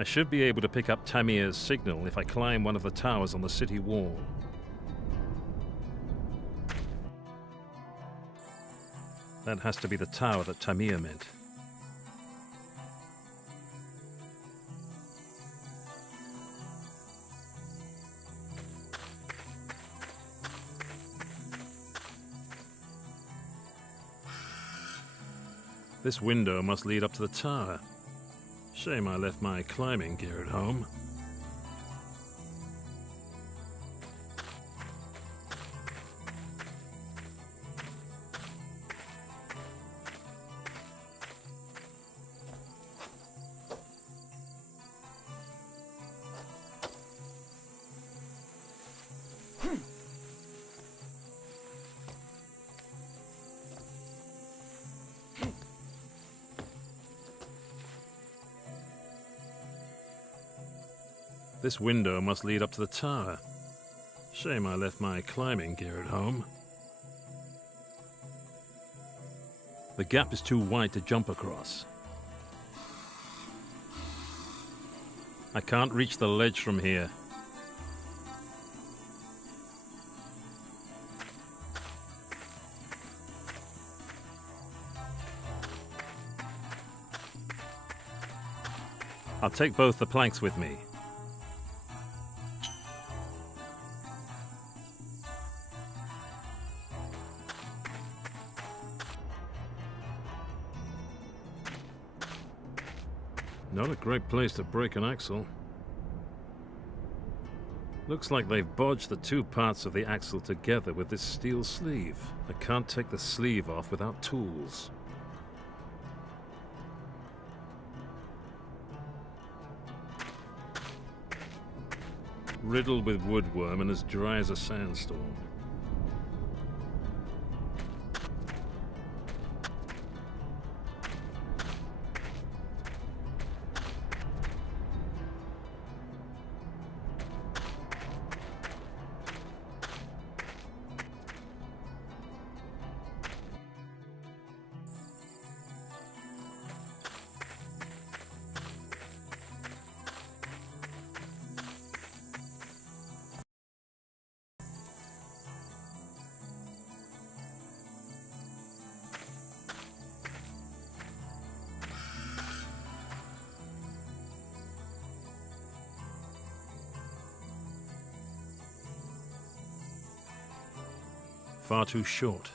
I should be able to pick up Tamir's signal if I climb one of the towers on the city wall. That has to be the tower that Tamir meant. This window must lead up to the tower. Shame I left my climbing gear at home. This window must lead up to the tower. Shame I left my climbing gear at home. The gap is too wide to jump across. I can't reach the ledge from here. I'll take both the planks with me. Not a great place to break an axle. Looks like they've bodged the two parts of the axle together with this steel sleeve. I can't take the sleeve off without tools. Riddled with woodworm and as dry as a sandstorm. Far too short.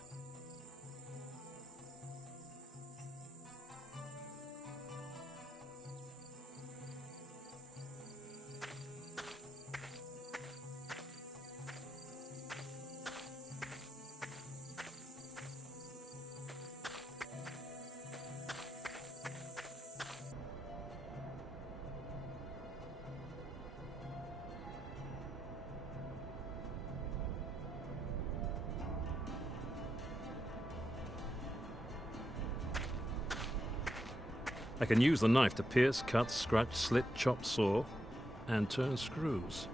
I can use the knife to pierce, cut, scratch, slit, chop, saw, and turn screws.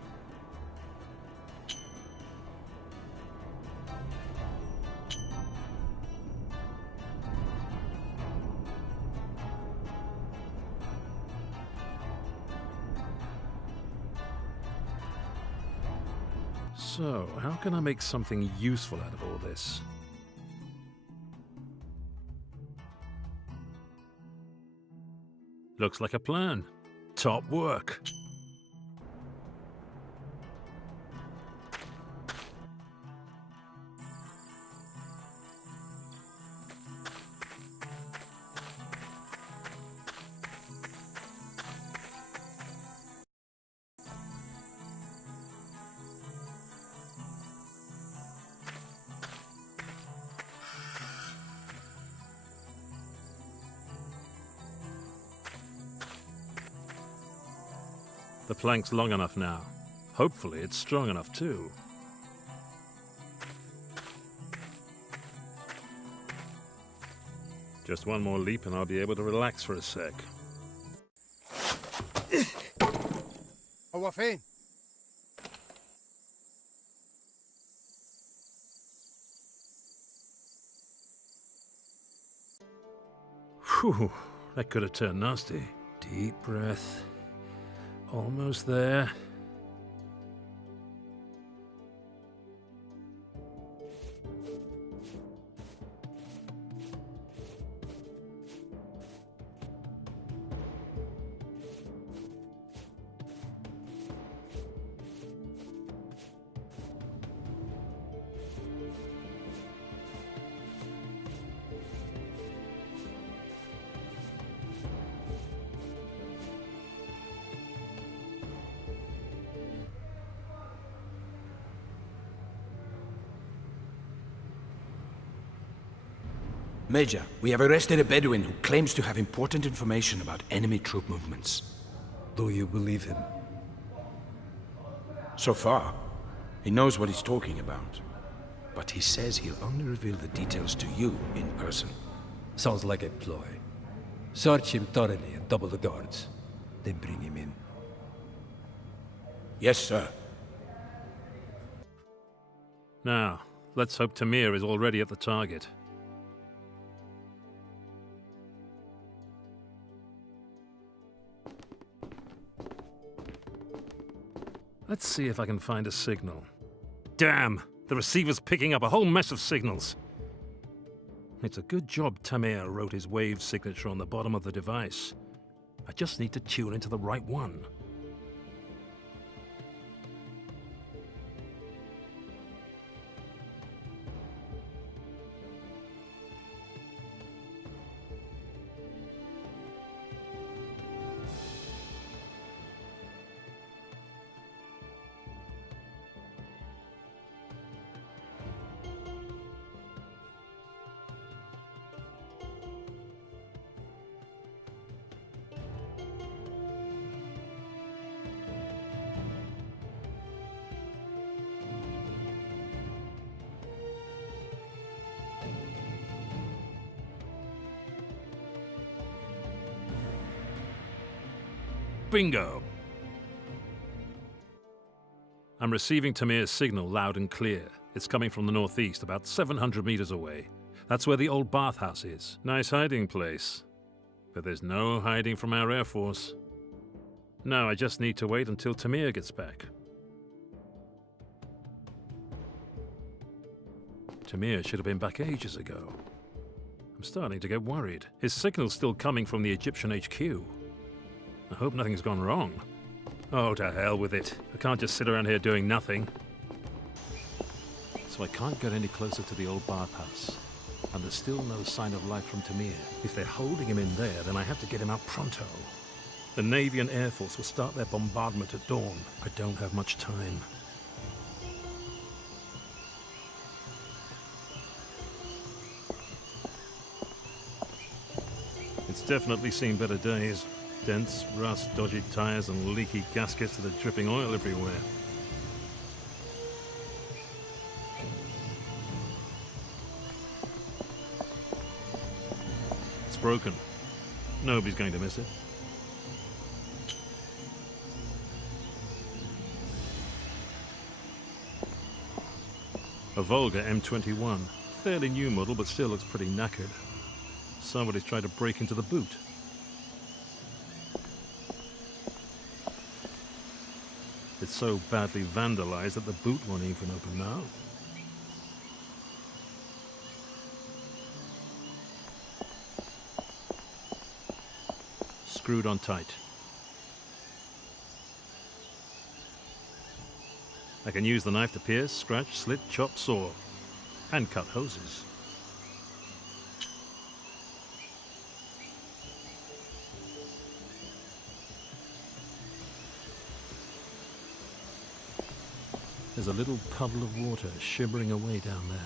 So, how can I make something useful out of all this? Looks like a plan. Top work. The plank's long enough now. Hopefully it's strong enough too. Just one more leap and I'll be able to relax for a sec. هو فين؟ Whew, that could have turned nasty. Deep breath. Almost there. Major, we have arrested a Bedouin who claims to have important information about enemy troop movements. Do you believe him? So far, he knows what he's talking about. But he says he'll only reveal the details to you in person. Sounds like a ploy. Search him thoroughly and double the guards. Then bring him in. Yes, sir. Now, let's hope Tamir is already at the target. Let's see if I can find a signal. Damn! The receiver's picking up a whole mess of signals. It's a good job Tamir wrote his wave signature on the bottom of the device. I just need to tune into the right one. Bingo! I'm receiving Tamir's signal loud and clear. It's coming from the northeast, about 700 meters away. That's where the old bathhouse is. Nice hiding place. But there's no hiding from our Air Force. No, I just need to wait until Tamir gets back. Tamir should have been back ages ago. I'm starting to get worried. His signal's still coming from the Egyptian HQ. I hope nothing's gone wrong. Oh, to hell with it. I can't just sit around here doing nothing. So I can't get any closer to the old bathhouse. And there's still no sign of life from Tamir. If they're holding him in there, then I have to get him out pronto. The Navy and Air Force will start their bombardment at dawn. I don't have much time. It's definitely seen better days. Dents, rust, dodgy tires, and leaky gaskets that are dripping oil everywhere. It's broken. Nobody's going to miss it. A Volga M21. Fairly new model, but still looks pretty knackered. Somebody's tried to break into the boot. It's so badly vandalized that the boot won't even open now. Screwed on tight. I can use the knife to pierce, scratch, slit, chop, saw, and cut hoses. There's a little puddle of water shimmering away down there.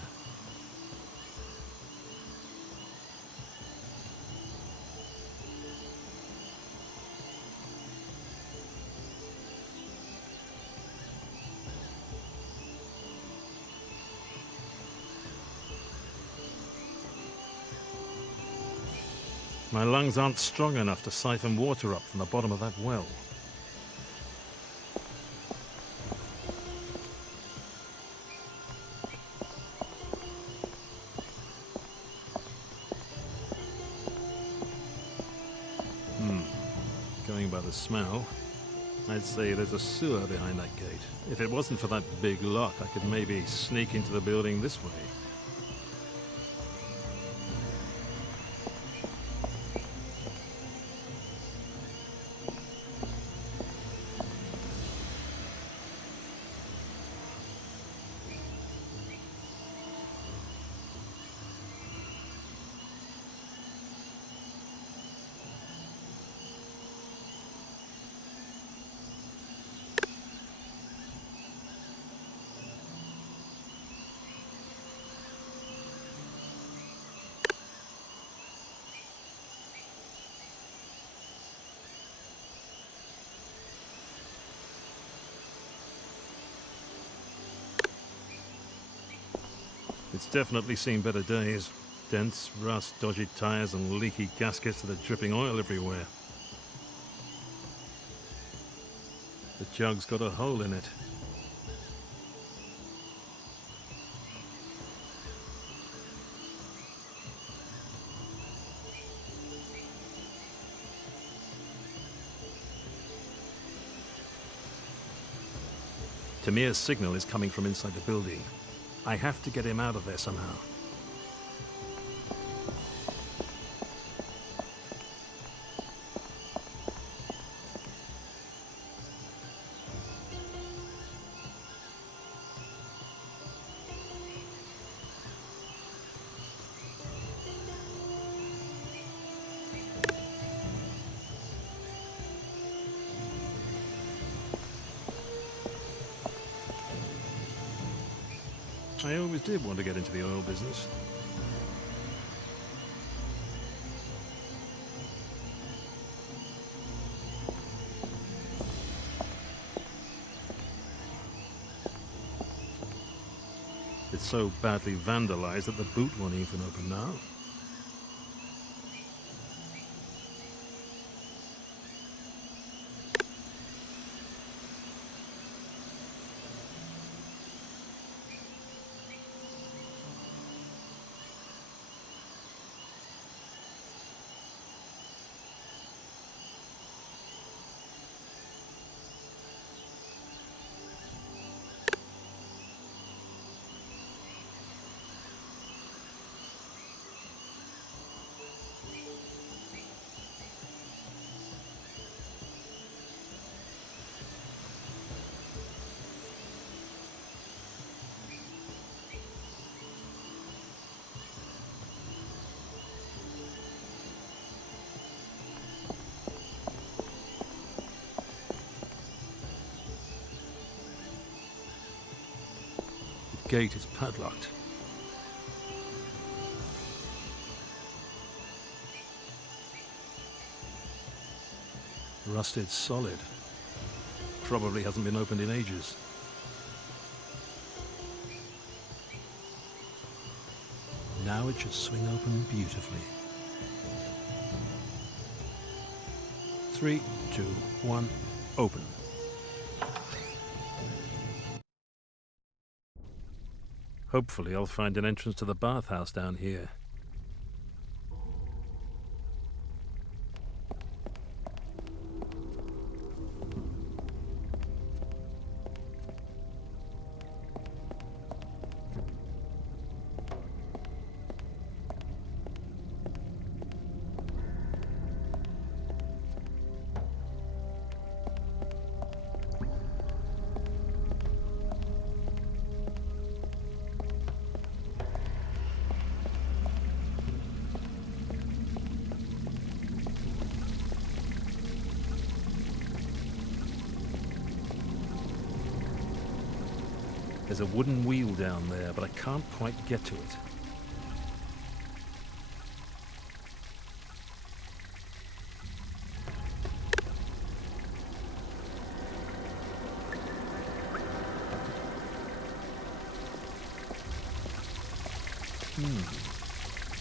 My lungs aren't strong enough to siphon water up from the bottom of that well. Going by the smell, I'd say there's a sewer behind that gate. If it wasn't for that big lock, I could maybe sneak into the building this way. It's definitely seen better days. Dents, rust, dodgy tires, and leaky gaskets that are dripping oil everywhere. The jug's got a hole in it. Tamir's signal is coming from inside the building. I have to get him out of there somehow. I always did want to get into the oil business. It's so badly vandalized that the boot won't even open now. The gate is padlocked. Rusted solid. Probably hasn't been opened in ages. Now it should swing open beautifully. 3, 2, 1, open. Hopefully I'll find an entrance to the bathhouse down here. There's a wooden wheel down there, but I can't quite get to it.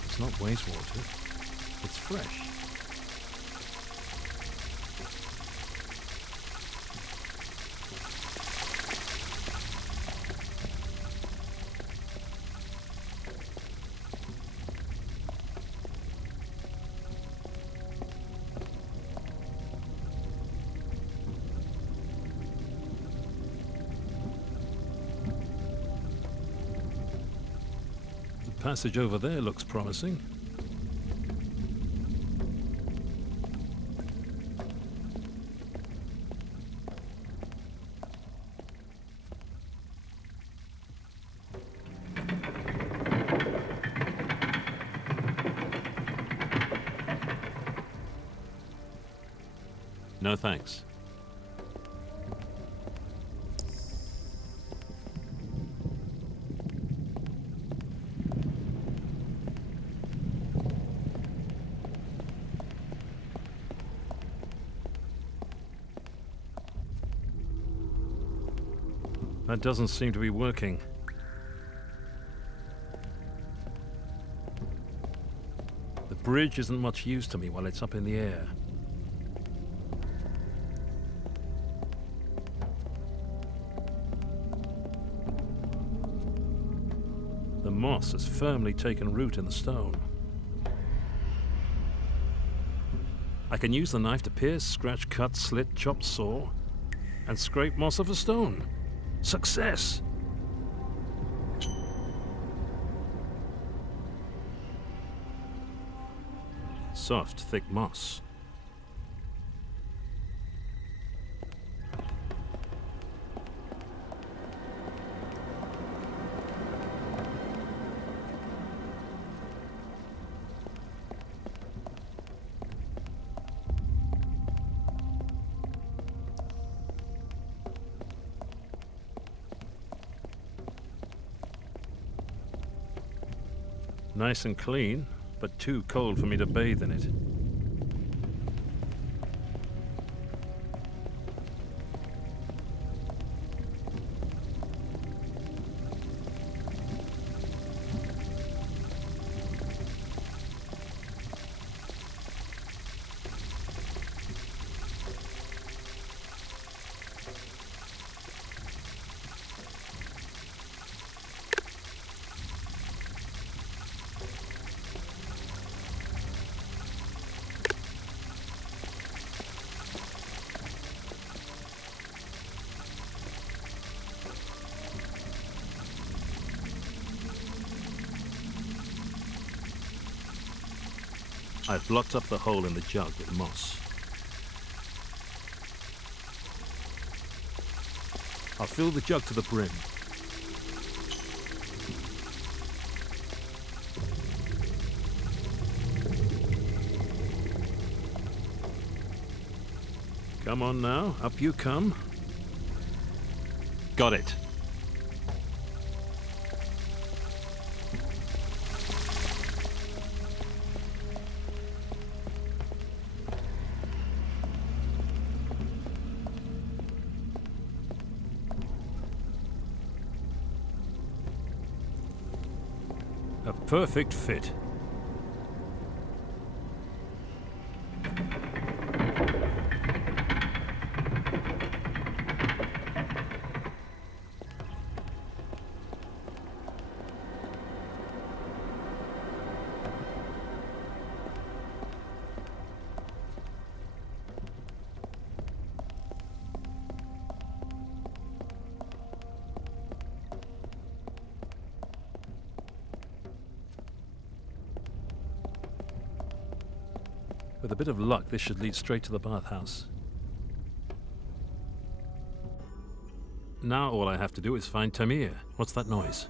It's not wastewater. It's fresh. passage over there looks promising. No thanks. That doesn't seem to be working. The bridge isn't much use to me while it's up in the air. The moss has firmly taken root in the stone. I can use the knife to pierce, scratch, cut, slit, chop, saw, and scrape moss off a stone. Success! Soft, thick moss. Nice and clean, but too cold for me to bathe in it. I've blocked up the hole in the jug with moss. I'll fill the jug to the brim. Come on now, up you come. Got it. A perfect fit. With a bit of luck, this should lead straight to the bathhouse. Now all I have to do is find Tamir. What's that noise?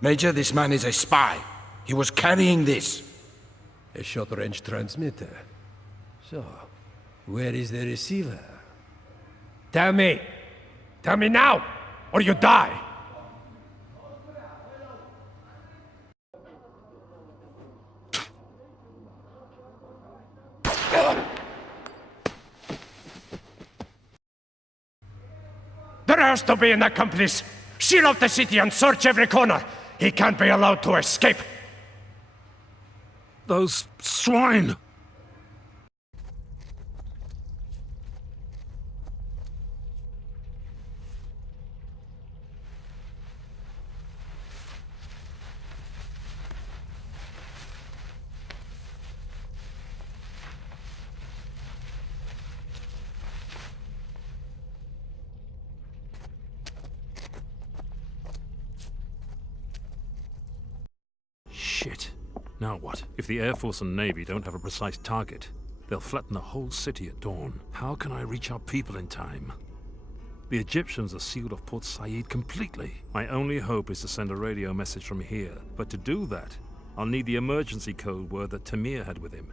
Major, this man is a spy. He was carrying this. A short-range transmitter. So, where is the receiver? Tell me! Tell me now, or you die! There has to be an accomplice! Seal off the city and search every corner! He can't be allowed to escape! Those swine! Shit. Now what? If the Air Force and Navy don't have a precise target, they'll flatten the whole city at dawn. How can I reach our people in time? The Egyptians are sealed off Port Said completely. My only hope is to send a radio message from here, but to do that, I'll need the emergency code word that Tamir had with him.